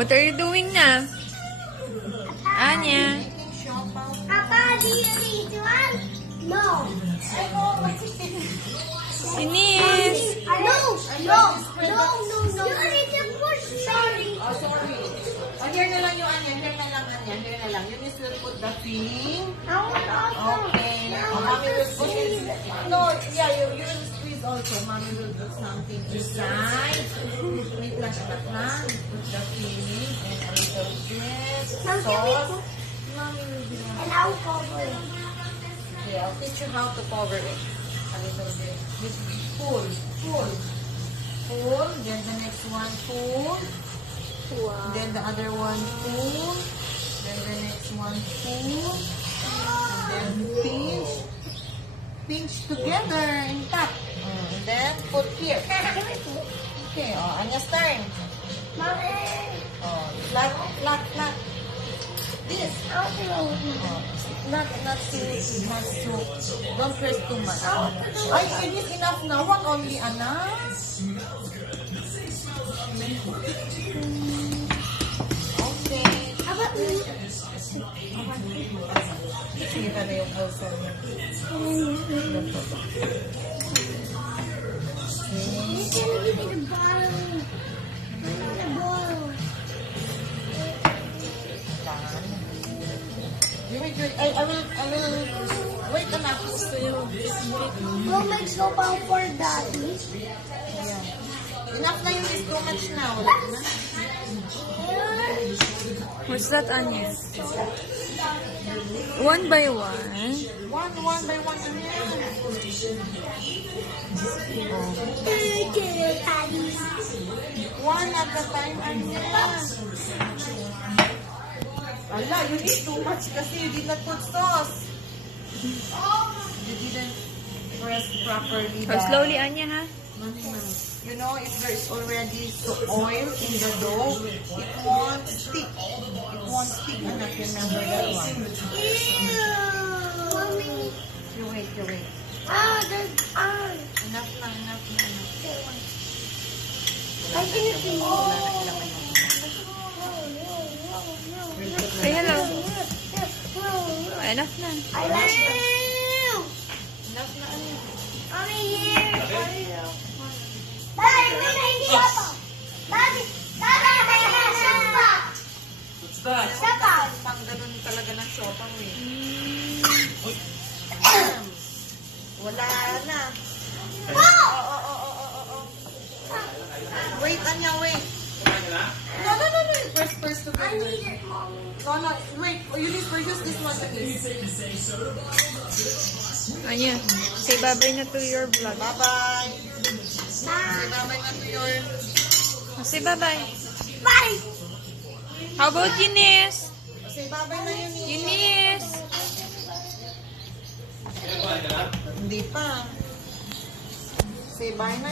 What are you doing na? Anya? Papa, do you need one? No. Denise! No. You need to push. Sorry. Oh, sorry. Oh, here na lang yung anya. Here na lang, anya. Here na lang. Eunice will put the filling. I want also. Okay. Oh, mommy will put it. No, yeah, you will squeeze also. Mommy will put something inside. Wait lang, anak lang. Put the filling and a little bit. Sauce. Mommy will do that. And I'll cover it. Okay, I'll teach you how to cover it. A little bit. With full. Then the next one, full. Wow. Then the other one, full. Then the next one, full. And then pinch together in top. And then put here. Okay, oh, Anya's turn. Mommy. Oh, flat. This. I'll throw it. Oh, not too. Don't press too much. Ay, it is enough now. One only, Anna. Okay. How about me? Sira na yung elsa niya. You can give me the bottle. I want the bottle. Wait. I will wait enough so you We'll make soap out for Daddy. yeah. Enough na yung is too much na. Wala na. What's that, Anya? One by one. One by one na yan. One at a time, Anya. Ala, you need too much kasi you did not put sauce. You didn't press properly. Oh, slowly, Anya, ha? You know, if there is already oil in the dough, it won't stick. It won't stick. Anak, remember that one. Mommy. You wait. There's Enough na. I can see. Say hello. Enough na. I love you. Enough na. Mommy, here. Daddy, we need sopa. Daddy, sopa. Sopa. Pang ganun talaga ng sopang eh. Wala na. Oh. Wait, Anya, wait. No. First to I need it, Mom. No, wait. You need to use this one again. Anya, say bye-bye na to your vlog. Bye-bye. Say bye-bye na to your... Say bye-bye. Bye. How about Eunice? Say bye-bye na yun. Eunice! Hindi pa. Say bye na